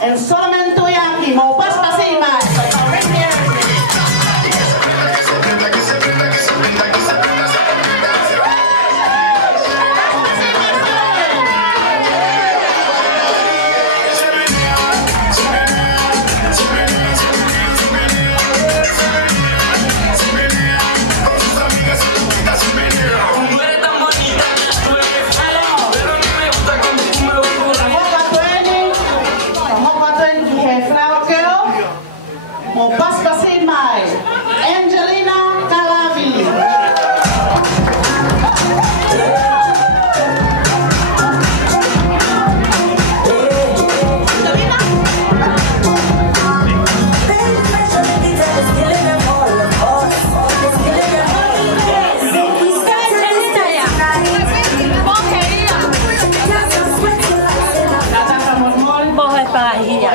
and Solomon Toyaki, mo paspasima.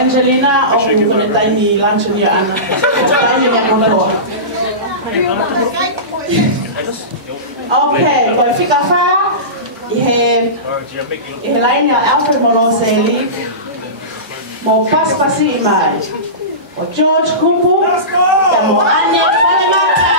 Angelina, o kung tiny lunch niya ano. Tiny niya kung laro. Okay, kung fika fa, lain niya Alfred Moloseli, mo paspasi imay. O George Kumpu, dan mo Ane Falemata.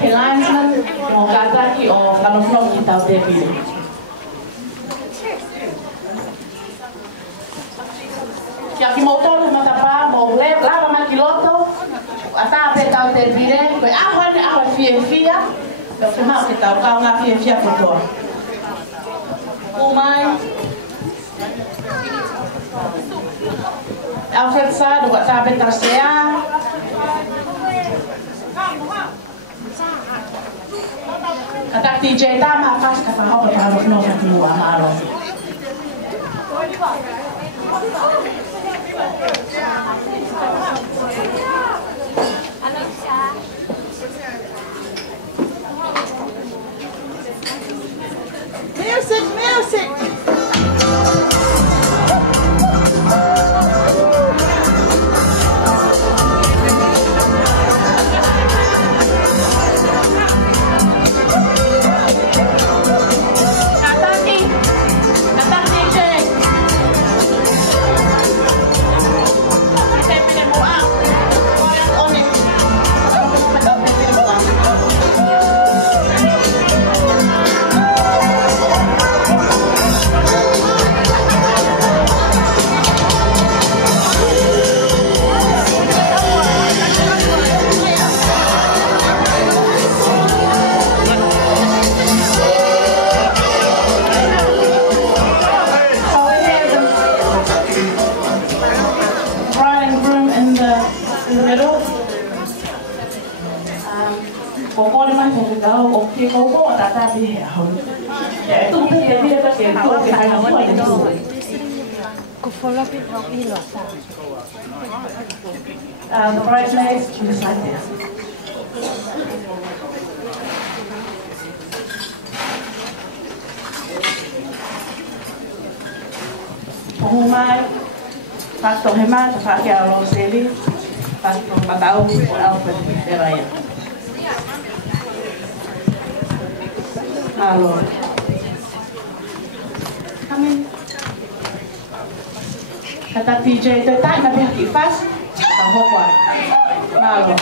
Linesman, mo kataki o kanoflong kita o David. Kia ki motor matapa mo lava makiloto, ata peta o David, ko ahon fia, pero que mau kita o ka nga fia foto. Umay. Alfred sa do ta peta sea. Katak TJ tama pas ka pa ako para no sa tuwa maro. Music. The bridesmaids just like this. Pengumai, faktor hemat, pakai along seli, faktor patau, Alfred Feraya. Halo. Kami. Kata TJ itu tak nak pergi fast, tahu apa? Halo.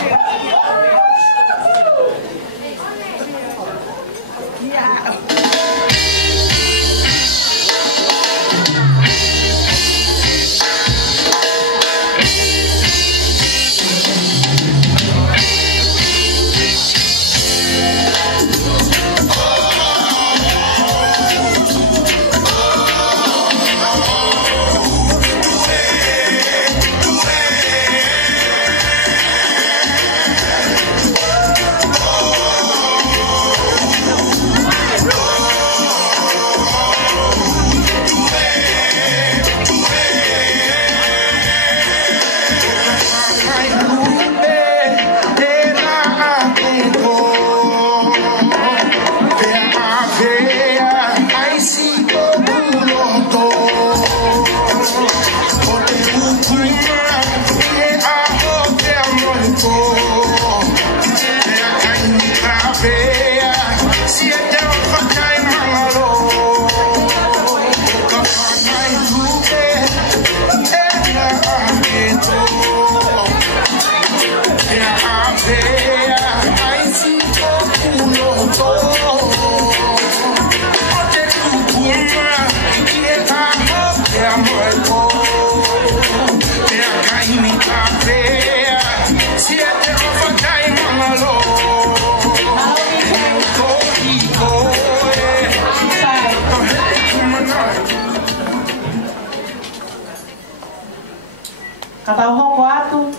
Katau hoko atu,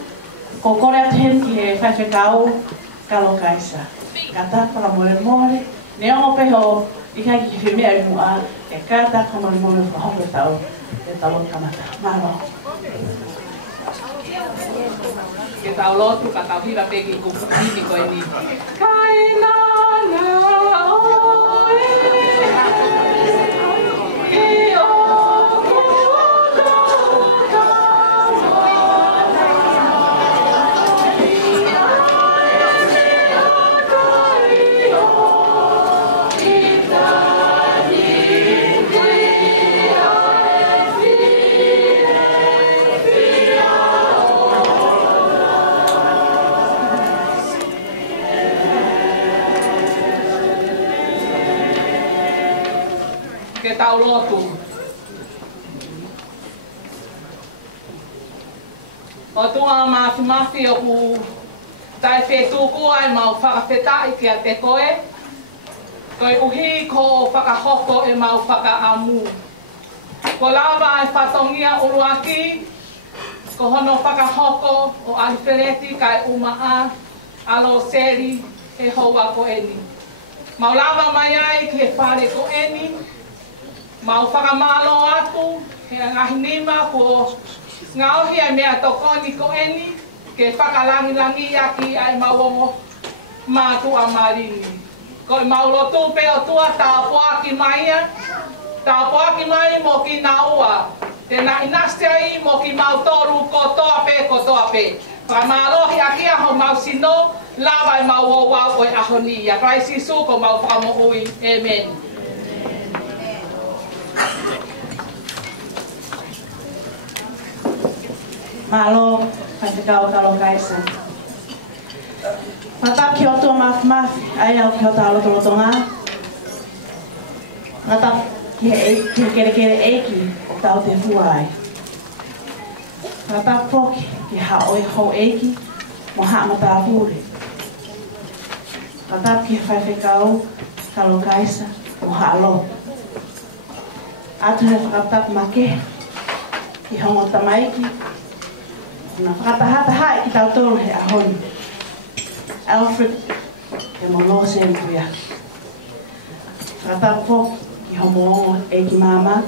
ko kore atu hen ki he whaiwhekau kalo kaisa. Kata para more, neongo peho, ika ki whimea i mua, e kata ka more whahoko tau, e talo kamata. Maro. Ke tau lotu, ka tau hira pegi ku hini koe ni. Kaina na oe, e o. ke tau lotu. O tunga mafi o ku tai whetūku ai mau whakawhetai ki a te koe. Koe uhi ko whakahoko e mau whakaamu. Ko lava e whatongia uruaki, ko hono whakahoko o alifereti kai umaa, alo seri e hoa ko eni. Mau lava mai ai ki he whare ko eni, mau whakamalo atu, he ngahinima ko ngaohi ai mea tokoni ko eni, ke whakalangi-langi aki ai mawongo mātu a marini. Ko i maulotu pe o tua tāpoaki maia, tāpoaki mai mo ki naua. Tēnā inaste ai mo ki mautoru ko toa pe. Whakamalohi aki aho mau sino, lawa i mau wawau o e ahoni. Ia Krai Sisu ko mau whakamohui. Amen. Malo, pai te kau kalo kaisa. Matap ki o tua mafi, ai au ki o ta loto ngā. Matap ki he kere eiki o tau te huai. Matap poki ki ha oi hou eiki mo ha mata apure. Matap ki he whai kau kalo kaisa mo ha alo. Atu he whakatap make ki hongo tamaiki. Nā whakatahata hai ki tau tōru he ahoni. Alfred e mo lose en kuia. Whakatapo ki homo e ki māma.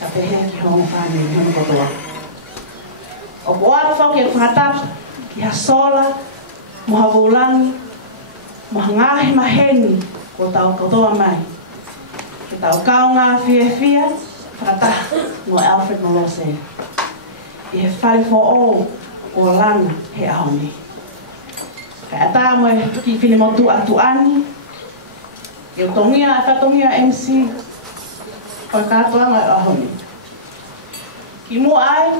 Ka pehe ki homo whāne i homo kotoa. O koara whau ke whakatapo ki ha sola, mo ha vaulangi, mo ha ngāhi maheni ko tau kotoa mai. Ke tau kaunga fia, whakataha no Alfred mo lose. I he whare fo o lana he ahoni. Kai ata mo ki whine motu atu ani. E o tongia, a katongia MC. Koi kātuanga e ahoni. Ki mua ai,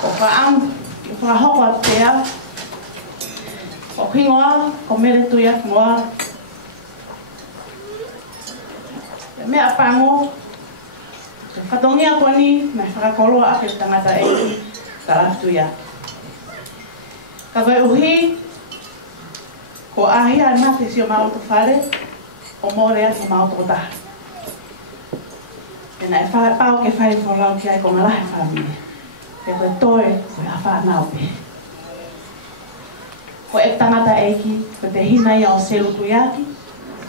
ko whaamu, ki whahoko atu te au. Ko kingoa, ko mere tui atu moa. E mea pango. Ke whatongia koni, mai whakakoloa ake tangata eki. Taraftu ia. Ka koe uhi, ko ahia mate si o mautu whare, o more ati mautu o taha. Pena e whae pao ke whae wholau ki ai ko ngalahe whamine. Ke koe toe, koe a whanau pe. Ko e tangata eiki, ko te hina ia o Selu Tuiaki,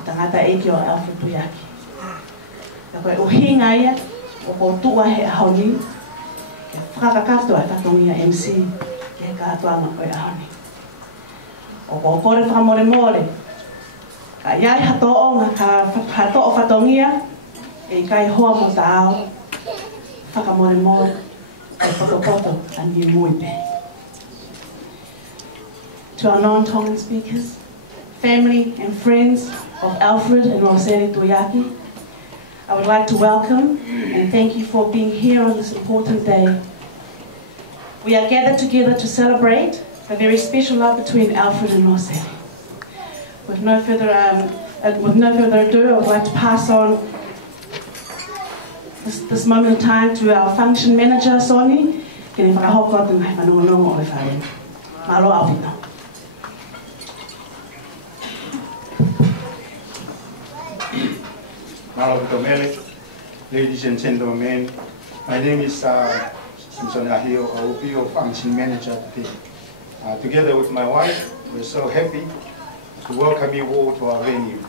tangata eiki o Alfred Tuiaki. Ka koe uhi ngai ia, o ko tua he ahoni, whakakato e katongia MC ke kātuanga koe ahoni. O ko kore whakamore, ka iai hatoonga ka hatoo whatongia e kai hoa mo tāo whakamore e potopoto a niu muipe. To our non-Tongan speakers, family and friends of Alfred and Roseli Tuiaki, I would like to welcome and thank you for being here on this important day. We are gathered together to celebrate a very special love between Alfred and Roseli. With no further ado, I would like to pass on this moment of time to our function manager, Soni. Kene whakahoko atu ngai whanongonongo o le whare. Malo awhina. Malo Tomele, ladies and gentlemen, my name is Simpson Ahio, I will be your function manager today. Together with my wife, we're so happy to welcome you all to our venue.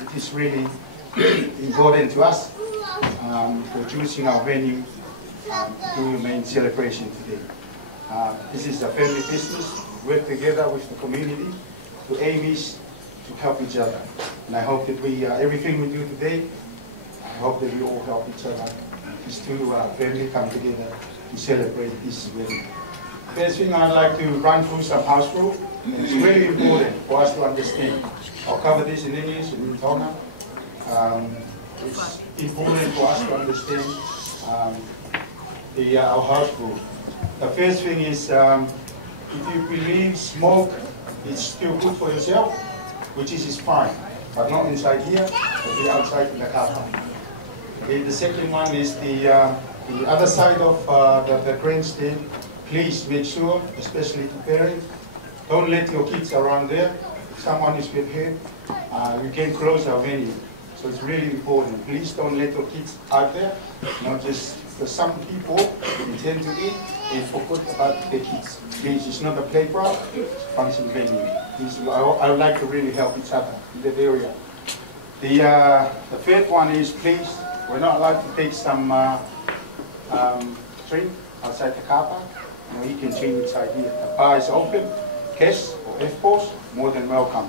It is really important to us for choosing our venue to do the main celebration today. This is a family business. We work together with the community. The aim is to help each other. And I hope that everything we do today, I hope that we all help each other. These two family come together to celebrate this wedding. First thing I'd like to run through some house rules. It's really important for us to understand. I'll cover this in English and in Tonga. It's important for us to understand our house rule. The first thing is, if you believe smoke is still good for yourself, which is fine, but not inside here, but be outside in the car park. Okay, the second one is the other side of the grandstand. Please make sure, especially to parents, don't let your kids around there. If someone is with him, you can close our venue. So it's really important. Please don't let your kids out there. Not just because some people intend to eat, they forget about their kids. Please, it's not a playground, it's a function venue. Please, I would like to really help each other in that area. The third one is, please, we're not allowed to take some drink outside the car park. You can change inside here. The bar is open. Guests or F-Post, more than welcome.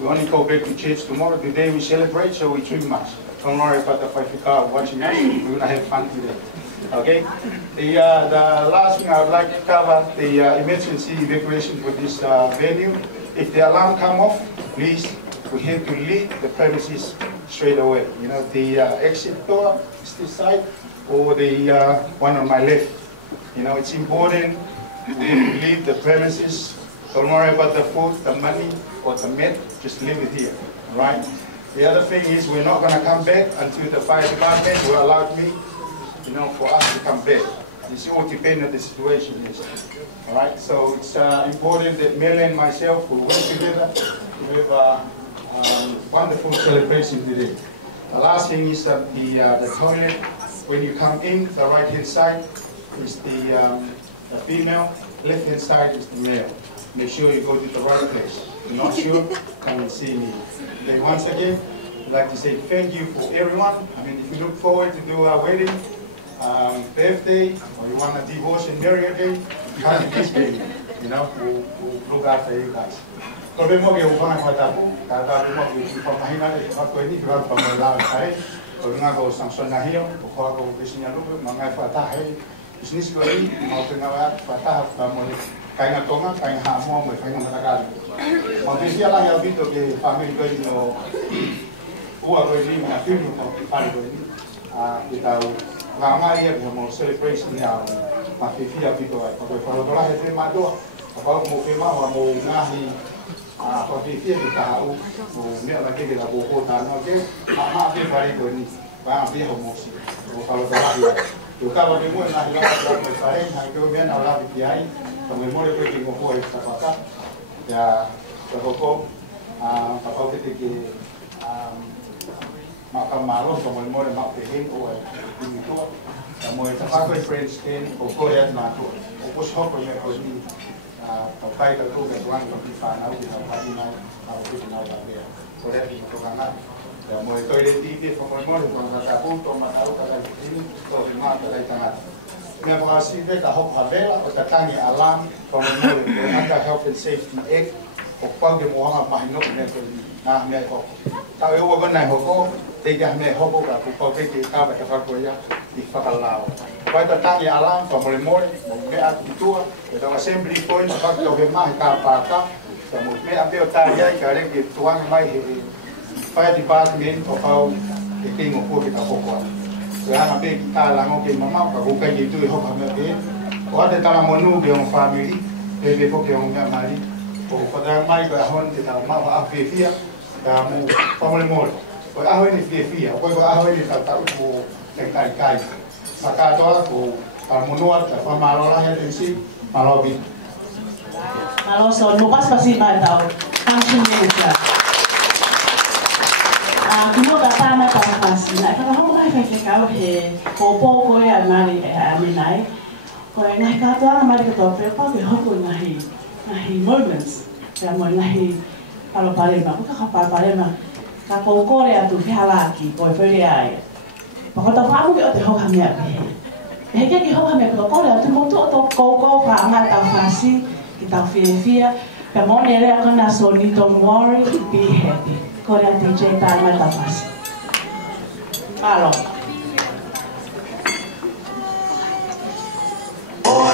We only go back to church tomorrow. Today we celebrate, so we drink much. Don't worry about the 5 car watching us. We're going to have fun today. Okay? The last thing I would like to cover, the emergency evacuation for this venue. If the alarm come off, please, we have to leave the premises straight away. You know, the exit door is this side, or the one on my left. You know, it's important to leave the premises. Don't worry about the food, the money, or the mat. Just leave it here, right? The other thing is we're not going to come back until the fire department will allow me, you know, for us to come back. It's all depends on the situation is. All right. So it's important that Mel and myself will work together to have a wonderful celebration today. The last thing is that the toilet. When you come in, the right-hand side is the female, left-hand side is the male. Make sure you go to the right place. If you're not sure, come and see me. Then once again, I'd like to say thank you for everyone. I mean, if you look forward to do our wedding, birthday, or you want a divorce and marry again, come to this venue. You know, we'll look after you guys. Kalau mau dia upang apa tahu, kata mau dia upang mahina deh. Aku ini juga pemalas saya. Kalau ngaku sangson nahio, aku bisnisnya lu mangai fatah. Bisnis gue ini mau tengah fatah, mau kaya ngatonga, kaya hamo, mau kaya ngatakan. Mau bisnisnya lah yang itu ke family gue ini, uang gue ini mengatur mau family gue ini. Kita ramai ya mau celebration ya, masih tidak gitu. Kalau tu lah itu madu, kalau mau firman mau ngahi. Tapi dia tahu, dia lagi dia buku tanah ke, apa dia balik ini, apa dia homosi. Kalau terlalu ya, kalau dia mau nak hilang dalam saya, nak kemudian awal dikiai, kemudian dia pergi ngomong itu apa ya, terhukum, apa ketika makam malu, kemudian mak pergi, ini tu, kemudian terpakai friends kan, pokoknya nak tu, pokok shop punya ini. Papai itu ketuan kepisan, aku tidak lagi naik, aku tidak lagi ya. Soalnya di mana, ya mulai toilet TV, kemudian kalau kata aku, tomat tahu kata ini, toh lima kata ikan. Dia mengasih dia kahok habela, atau tanya alam, kemudian ada health and safety act, pokok dia mau apa hinok mereka ini, nah mereka. Kalau aku kan naik hoko, tiga mereka hoko, aku pakai kita baca fakoya di fakalao. Pada tanya alam, kemudian mereka itu, kita assembly point, faktor memang apa, kemudian ambil tanya, kalau kita tuang mai fire department atau kita ngumpul kita hoko. Sekarang ambil kita langgong ke mama, bukan itu hoko mereka. Ada tanah menu yang family, bebe hoko yang mali. Pada mai bahon kita mau apa via, kamu kemudian kalau ahoi ni via, kalau ahoi ni tak tahu ko kai. Saka toa ko munuat fa malola ya tensi malobi. Malo so nupas pasi ba tao. Function manager. Kimo kata na pasi na kana ho mai fa ka he popo ko ya mari aminai. Ko ngai ka toa na mari ko pe pa ke ho ko nahi moments. Ya mo nahi palo palema ko ka palema. Ka popo ya tu halaki ko fe ya. Pokoknya kamu kita tahu kami apa. Hanya kita kami kalau kau lihat tu atau kau faham atau fasih kita via. Kemudian dia akan nasoni don't worry, be happy. Kau lihat DJ tahu atau fasih. Halo. Oh,